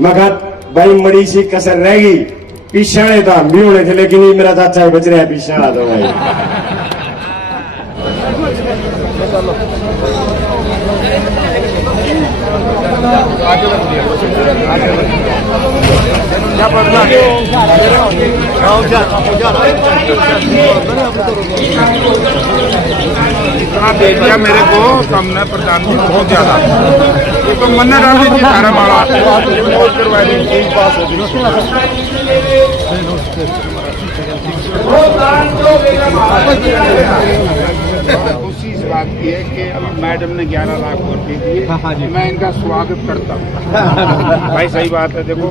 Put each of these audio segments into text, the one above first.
मगर भाई मड़ी सी कसर रहेगी। पीछे तो हम भी होने थे, लेकिन ये मेरा चाचा ही बच रहा है पीछे आ दो भाई। इतना दे दिया मेरे को सामने प्रधान जी, बहुत ज्यादा। ये तो मन्ना डाल दी सारा माला खुशी इस बात की है कि अभी मैडम ने 11 लाख वोट दे दिए। मैं इनका स्वागत करता हूँ भाई, सही बात है। देखो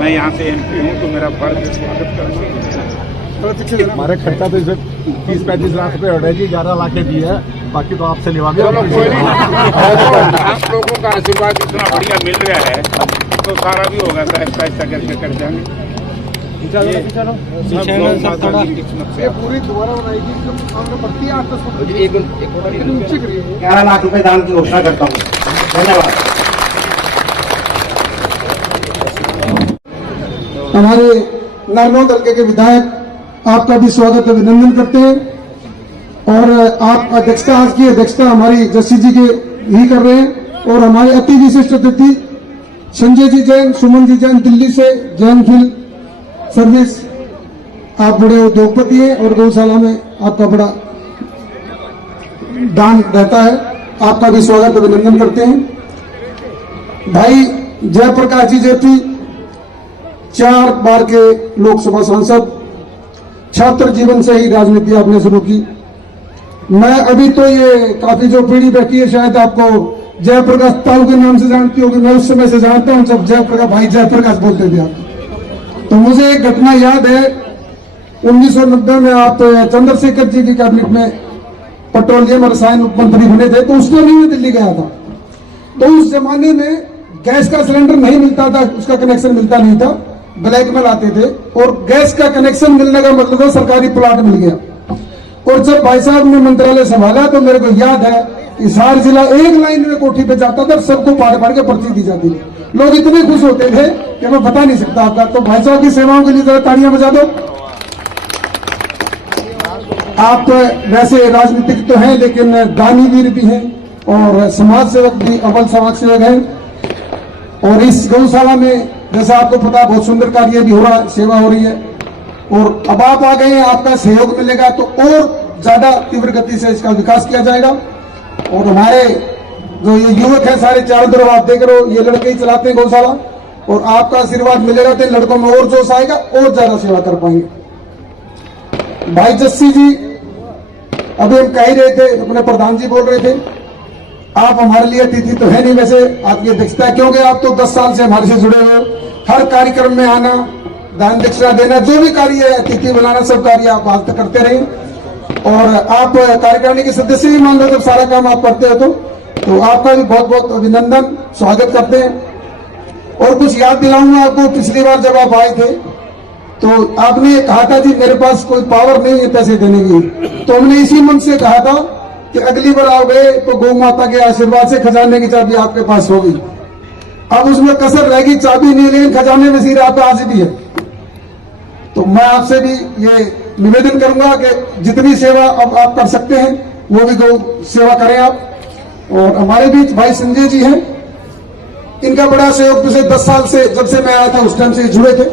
मैं यहाँ से MP हूँ तो मेरा फर्ज है स्वागत करना। हमारे खर्चा तो इसे 30-35 लाख रुपए हो रहे जी, 11 लाख दिए है, बाकी तो आपसे लिवा के। चलो कोई नहीं, आप लोगों का आशीर्वाद इतना बढ़िया मिल रहा है तो सारा भी होगा सर, ऐसा करके कर जाएंगे। पूरी दोबारा बनाएगी, सामने पड़ती है 8-10 फुट। 11 लाख रुपए दान की घोषणा करता हूँ। धन्यवाद। हमारे नारनौल हल्के के विधायक आपका भी स्वागत अभिनंदन करते हैं। और आप अध्यक्षता आज की अध्यक्षता हमारी जस्सी जी के ही कर रहे हैं। और हमारे अति विशिष्ट अतिथि संजय जी जैन, सुमन जी जैन दिल्ली से, जैन फील्ड सर्विस, आप बड़े उद्योगपति हैं और गौशाला में आपका बड़ा दान रहता है। आपका भी स्वागत अभिनंदन करते हैं। भाई जयप्रकाश जी जेपी 4 बार के लोकसभा सांसद, छात्र जीवन से ही राजनीति आपने शुरू की। मैं अभी तो ये काफी जो पीढ़ी बैठी है शायद आपको जयप्रकाश ताऊ के नाम से जानती होगी, मैं उस समय से जानता हूं जब जयप्रकाश भाई जयप्रकाश बोलते थे आप। तो मुझे एक घटना याद है, 1990 में आप चंद्रशेखर जी की कैबिनेट में पेट्रोलियम और रसायन मंत्री बने थे, तो उस टाइम मैं दिल्ली गया था। तो उस जमाने में गैस का सिलेंडर नहीं मिलता था, उसका कनेक्शन मिलता नहीं था, ब्लैक में लाते थे। और गैस का कनेक्शन मिलने का मतलब था सरकारी प्लाट मिल गया। और जब भाई साहब ने मंत्रालय संभाला तो मेरे को याद है कि सार जिला एक लाइन में कोठी पे जाता था, सबको पाड़ पाड़ के पर्ची दी जाती थी। लोग इतने खुश होते थे कि मैं बता नहीं सकता आपका। तो भाई साहब की सेवाओं के लिए जरा तालियां बजा दो। आप वैसे राजनीतिक तो हैं लेकिन दानी वीर भी हैं और समाज सेवक भी, अव्वल समाज सेवक हैं। और इस गौशाला में जैसा आपको पता बहुत सुंदर कार्य भी हो रहा है, सेवा हो रही है। और अब आप आ गए हैं, आपका सहयोग मिलेगा तो और ज्यादा तीव्र गति से इसका विकास किया जाएगा। और हमारे जो ये युवक है सारे चारों तरफ आप देख रहे हो, ये लड़के ही चलाते हैं गौशाला, और आपका आशीर्वाद मिलेगा तो लड़कों में और जोश आएगा और ज्यादा सेवा कर पाएंगे। भाई जस्सी जी अभी हम कह ही रहे थे, अपने प्रधान जी बोल रहे थे, आप हमारे लिए अतिथि तो है नहीं, वैसे आपकी अध्यक्षता है क्योंकि आप तो 10 साल से हमारे से जुड़े हो। हर कार्यक्रम में आना, दान दक्षिणा देना, जो भी कार्य है, अतिथि बनाना, सब कार्य आप आज तक करते रहे। और आप कार्यकारिणी के सदस्य भी मान लो, जब सारा काम आप करते हो तो आपका भी बहुत बहुत अभिनंदन, स्वागत करते हैं। और कुछ याद दिलाऊंगा आपको, पिछली बार जब आप आए थे तो आपने कहा था जी मेरे पास कोई पावर नहीं है पैसे देने की, तो हमने इसी मन से कहा था कि अगली बार आओगे तो गौ माता के आशीर्वाद से खजाने की चाबी आपके पास होगी। अब उसमें कसर रहेगी, चाबी नहीं लेकिन खजाने में सिर आपका आज भी है। तो मैं आपसे भी ये निवेदन करूंगा कि जितनी सेवा अब आप कर सकते हैं वो भी गौ सेवा करें आप। और हमारे बीच भाई संजय जी हैं, इनका बड़ा सहयोग पिछले 10 साल से, जब से मैं आया था उस टाइम से जुड़े थे।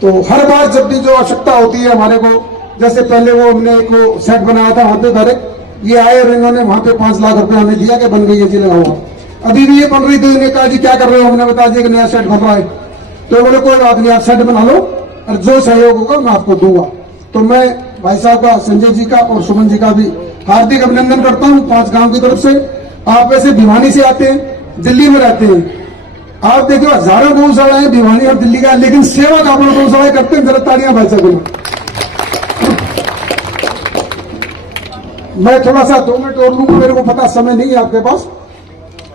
तो हर बार जब भी जो आवश्यकता होती है हमारे को, जैसे पहले वो हमने एक वो सेट बनाया था वहां पे डायरेक्ट ये आए और इन्होंने वहां पे 5 लाख रुपए हमें दिया कि बन गई है जी लगाओ। अभी भी ये बन रही थी, इन्होंने कहा जी क्या कर रहे हो, हमने बता दिया कि नया सेट बन रहा है। तो बोले कोई बात नहीं, आप सेट बना लो और जो सहयोग होगा मैं आपको दूंगा। तो मैं भाई साहब का, संजय जी का और सुमन जी का भी हार्दिक अभिनंदन करता हूँ 5 गांव की तरफ से। आप वैसे भिवानी से आते हैं, दिल्ली में रहते हैं, आप देखो हजारों गौशाला है भिवानी और दिल्ली का, लेकिन सेवा का अपना गौशाला करते हैं। जरा तालियां भाई साहब। मैं थोड़ा सा 2 मिनट और लूंगा, मेरे को पता समय नहीं है आपके पास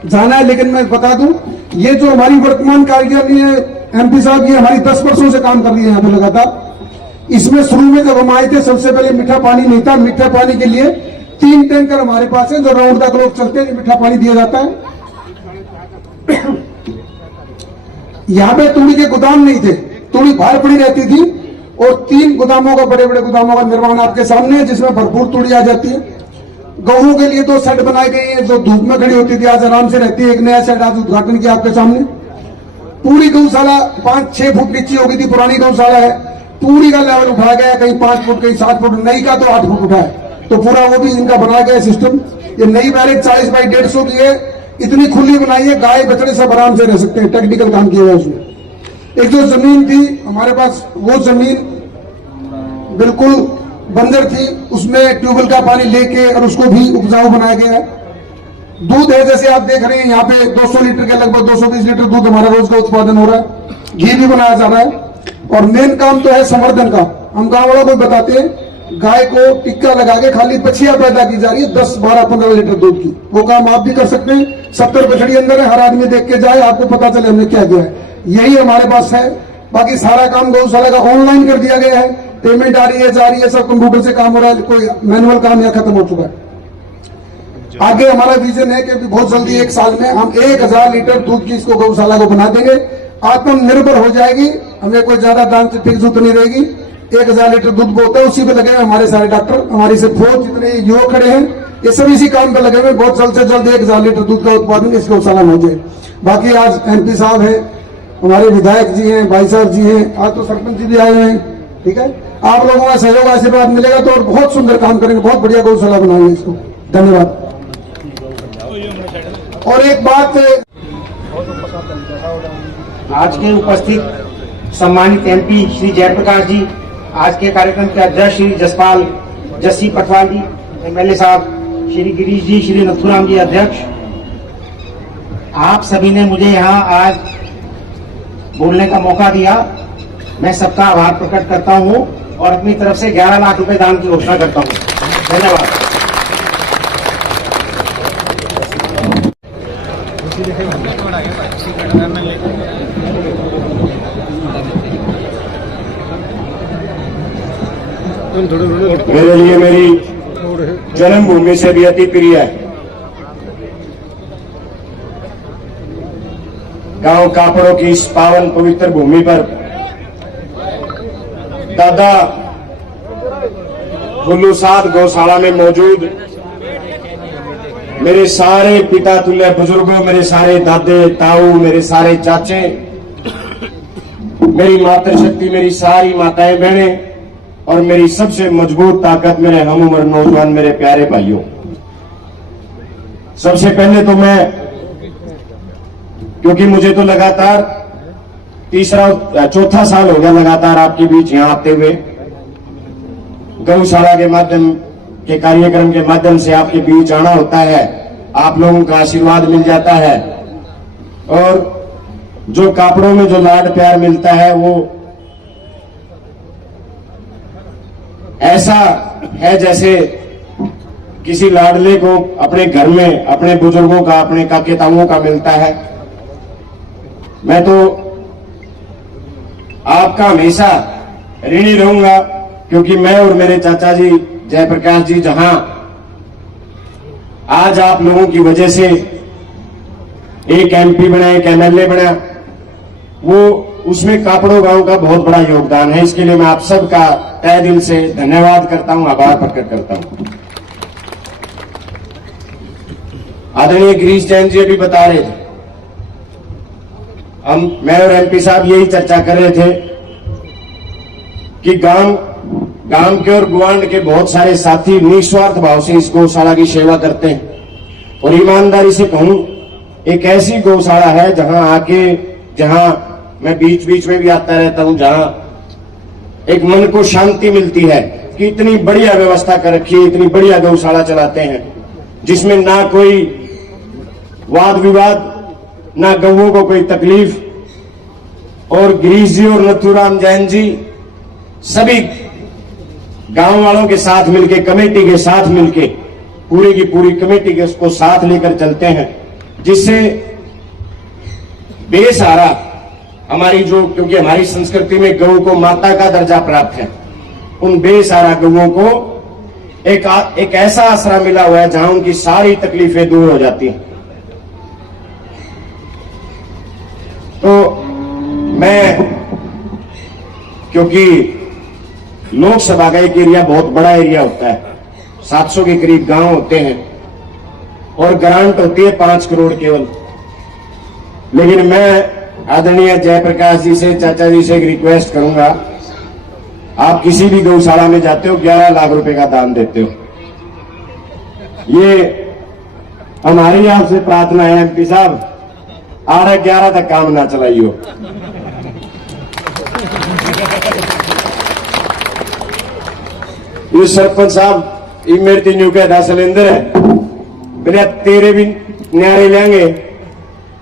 जाना है, लेकिन मैं बता दूं ये जो हमारी वर्तमान कार्यकारिणी है MP साहब, ये हमारी 10 वर्षों से काम कर रही है यहाँ पे लगातार। इसमें शुरू में जब हम आए थे सबसे पहले मीठा पानी नहीं था, मीठा पानी के लिए 3 टैंकर हमारे पास है जो राउंड द क्लॉक चलते हैं, मीठा पानी दिया जाता है। यहाँ पे तूड़ी के गोदाम नहीं थे, तूड़ी बाहर पड़ी रहती थी और 3 गोदामों का, बड़े बड़े गोदामों का निर्माण आपके सामने है, जिसमें भरपूर तूड़ी आ जाती है। गेहूं के लिए 2 शेड बनाई गई है जो धूप में खड़ी होती थी, आज आराम से रहती है। एक नया शेड आज उद्घाटन किया आपके सामने। पूरी गौशाला 5-6 फुट नीचे हो गई थी, पुरानी गौशाला है, पूरी का लेवल उठाया गया, कहीं 5 फुट कहीं 7 फुट, नई का तो 8 फुट उठा है, तो पूरा वो भी इनका बनाया गया सिस्टम। ये नई बैरेक 40 बाई 150 की है, इतनी खुली बनाई है, गाय बछड़े सब आराम से रह सकते हैं, टेक्निकल काम किया हुआ उसमें। एक जो जमीन थी हमारे पास, वो जमीन बिल्कुल बंजर थी, उसमें ट्यूबवेल का पानी लेके और उसको भी उपजाऊ बनाया गया है। दूध है, जैसे आप देख रहे हैं यहाँ पे 200 लीटर के लगभग 220 लीटर दूध हमारा रोज का उत्पादन हो रहा है, घी भी बनाया जा रहा है। और मेन काम तो है संवर्धन का। हम गाँव वालों को बताते हैं, गाय को टिक्का लगा के खाली बछिया पैदा की जा रही है 10, 12, 15 लीटर दूध की। वो काम आप भी कर सकते हैं। 70 बछड़ी अंदर है, हर आदमी देख के जाए, आपको पता चले हमने क्या किया है। यही हमारे पास है। बाकी सारा काम गौशाला का ऑनलाइन कर दिया गया है, पेमेंट आ रही है, जा रही है, सब कंप्यूटर से काम हो रहा है, कोई मैनुअल काम या खत्म हो चुका है। आगे हमारा विजन है कि बहुत जल्दी 1 साल में हम 1000 लीटर दूध की इसको गौशाला को बना देंगे, आत्मनिर्भर हो जाएगी, हमें कोई ज्यादा दाम की जरूरत नहीं रहेगी। 1000 लीटर दूध बोलता है, उसी पे लगे हुए हमारे सारे डॉक्टर, हमारी से फौज जितने युवक खड़े हैं, ये सब इसी काम पे लगे हुए। बहुत जल्द से जल्द 1000 लीटर दूध का उत्पादन इस गौशाला में हो जाए। बाकी आज MP साहब है, हमारे विधायक जी हैं, भाई साहब जी हैं, आज तो सरपंच जी भी आए हुए हैं। ठीक है, आप लोगों का सहयोग आशीर्वाद मिलेगा तो और बहुत सुंदर काम करेंगे, बहुत बढ़िया गौशाला बनाएंगे इसको। धन्यवाद। और एक बात, आज के उपस्थित सम्मानित MP श्री जयप्रकाश जी, आज के कार्यक्रम के अध्यक्ष श्री जसपाल जस्सी पटवाल जी, MLA साहब श्री गिरीश जी, श्री नथुराम जी अध्यक्ष, आप सभी ने मुझे यहाँ आज बोलने का मौका दिया। मैं सबका आभार प्रकट करता हूँ और अपनी तरफ से 11 लाख रुपए दान की घोषणा करता हूँ। धन्यवाद। मेरे लिए मेरी जन्मभूमि से भी अति प्रिय है। गांव कापड़ों की इस पावन पवित्र भूमि पर दादा फुल्लू साध गौशाला में मौजूद मेरे सारे पिता तुल्य बुजुर्गों, मेरे सारे दादे ताऊ, मेरे सारे चाचे, मेरी मातृशक्ति, मेरी सारी माताएं बहनें और मेरी सबसे मजबूत ताकत मेरे हम उम्र नौजवान, मेरे प्यारे भाइयों, सबसे पहले तो मैं, क्योंकि मुझे तो लगातार चौथा साल हो गया लगातार आपके बीच यहां आते हुए, गौशाला के माध्यम के कार्यक्रम के माध्यम से आपके बीच आना होता है, आप लोगों का आशीर्वाद मिल जाता है और जो कापड़ों में जो लाड प्यार मिलता है वो ऐसा है जैसे किसी लाडले को अपने घर में अपने बुजुर्गों का, अपने काके ताऊओं का मिलता है। मैं तो आपका हमेशा ऋणी रहूंगा, क्योंकि मैं और मेरे चाचा जी जयप्रकाश जी जहां आज आप लोगों की वजह से एक MP बना, एक MLA बना, वो उसमें कापड़ों गांव का बहुत बड़ा योगदान है। इसके लिए मैं आप सबका तहे दिल से धन्यवाद करता हूं, आभार प्रकट करता हूं। आदरणीय गिरीश जैन जी अभी बता रहे थे, मैं और MP साहब यही चर्चा कर रहे थे कि गांव के और गुआंढ के बहुत सारे साथी निस्वार्थ भाव से इस गौशाला की सेवा करते हैं। और ईमानदारी से कहूं, एक ऐसी गौशाला है जहां मैं बीच बीच में भी आता रहता हूं, जहां एक मन को शांति मिलती है कि इतनी बढ़िया व्यवस्था कर रखी है, इतनी बढ़िया गौशाला चलाते हैं जिसमें ना कोई वाद विवाद, ना गौओं को कोई तकलीफ। और गिरीश जी और नथुराम जैन जी सभी गांव वालों के साथ मिलके, कमेटी के साथ मिलके, पूरी की पूरी कमेटी के उसको साथ लेकर चलते हैं, जिससे बेसहारा हमारी क्योंकि हमारी संस्कृति में गौ को माता का दर्जा प्राप्त है, उन बेसहारा गौओं को एक ऐसा आसरा मिला हुआ है जहां उनकी सारी तकलीफें दूर हो जाती हैं। तो मैं, क्योंकि लोकसभा का एक एरिया बहुत बड़ा एरिया होता है, 700 के करीब गांव होते हैं और ग्रांट होती है 5 करोड़ केवल। लेकिन मैं आदरणीय जयप्रकाश जी से, चाचा जी से एक रिक्वेस्ट करूंगा, आप किसी भी गौशाला में जाते हो 11 लाख रुपए का दान देते हो। ये हमारी आपसे प्रार्थना है एमपी साहब, 8-11 तक काम ना चलाइयो। ये सरपंच साहब ये मेरे तीनों का 10 सिलेंडर है, बोले तेरे भी न्यारे लेंगे।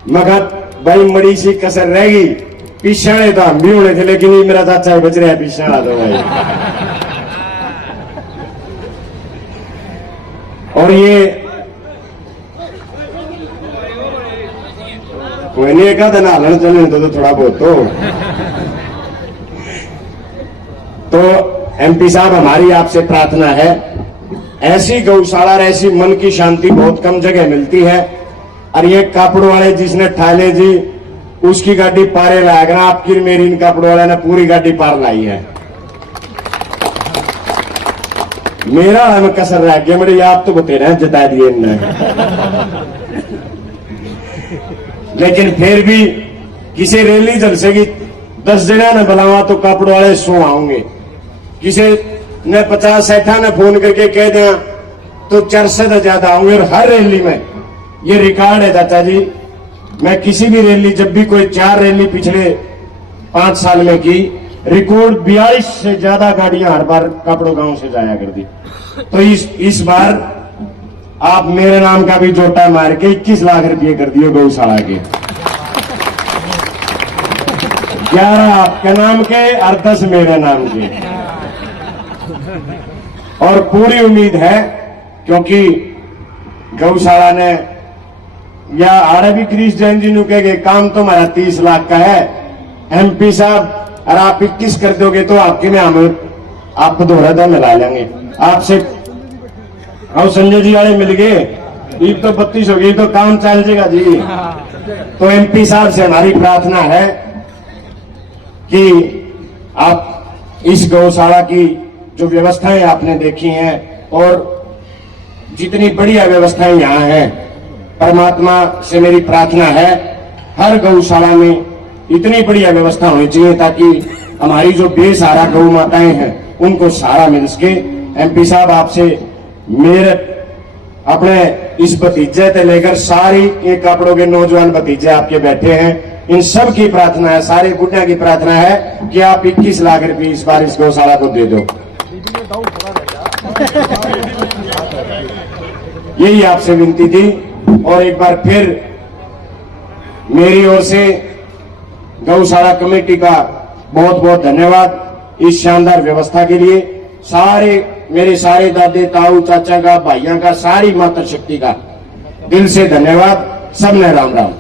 मगर भाई मड़ी सी कसर रहेगी, पिछाड़े तो हम भी होने थे, लेकिन ये मेरा चाचा बच रहा है पिछाड़ा तो भाई। और ये कोई नहीं का दिन हालन चलने तो थोड़ा बहुत तो एमपी साहब हमारी आपसे प्रार्थना है, ऐसी गौशाला और ऐसी मन की शांति बहुत कम जगह मिलती है। और ये कापड़ वाले जिसने ठाले जी उसकी गाड़ी पारे लाएगा, आपकी मेरी इन कापड़ वाले ने पूरी गाड़ी पार लाई है। मेरा हम कसर रह गया, मेरे आप तो बतेरे हैं जता दिए इनने। लेकिन फिर भी किसी रैली जलसे की 10 जने ने बुलावा तो कापड़ वाले 100 आऊंगे, किसी ने 50-60 ने फोन करके कह दिया तो 400 से ज्यादा आऊंगे। और हर रैली में ये रिकॉर्ड है चाचा जी, मैं किसी भी रैली, जब भी कोई 4 रैली पिछले 5 साल में की, रिकॉर्ड 42 से ज्यादा गाड़ियां हर बार कापड़ो गांव से जाया कर दी। तो इस बार आप मेरे नाम का भी जोटा मार के 21 लाख रुपये कर दिए गौशाला के, 11 आपके नाम के और 10 मेरे नाम के। और पूरी उम्मीद है, क्योंकि गौशाला ने या आड़े भी गिरीश जैन जी ने कहे काम तो हमारा 30 लाख का है, एमपी साहब और आप 21 कर दोगे तो आपके में हम आपको दोहरा मिला लेंगे आपसे। और संजय जी वाले मिल गए, ईद तो 32 हो गई तो काम चल जाएगा जी। तो एमपी साहब से हमारी प्रार्थना है कि आप इस गौशाला की जो व्यवस्थाएं आपने देखी हैं और जितनी बढ़िया व्यवस्थाएं यहाँ हैं, परमात्मा से मेरी प्रार्थना है हर गौशाला में इतनी बढ़िया व्यवस्था होनी चाहिए ताकि हमारी जो बेसहारा गौ माताएं हैं उनको सहारा मिल सके। एमपी साहब आपसे मेरे अपने इस भतीजे से लेकर सारी एक कपड़ों के नौजवान भतीजे आपके बैठे हैं, इन सब की प्रार्थना है, सारे गुटिया की प्रार्थना है कि आप 21 लाख रुपए इस बार इस गौशाला को दे दो। यही आपसे विनती थी। और एक बार फिर मेरी ओर से गौशाला कमेटी का बहुत बहुत धन्यवाद इस शानदार व्यवस्था के लिए। मेरे सारे दादे ताऊ चाचा का, भाइयों का, सारी मातृशक्ति का दिल से धन्यवाद। सबने राम राम।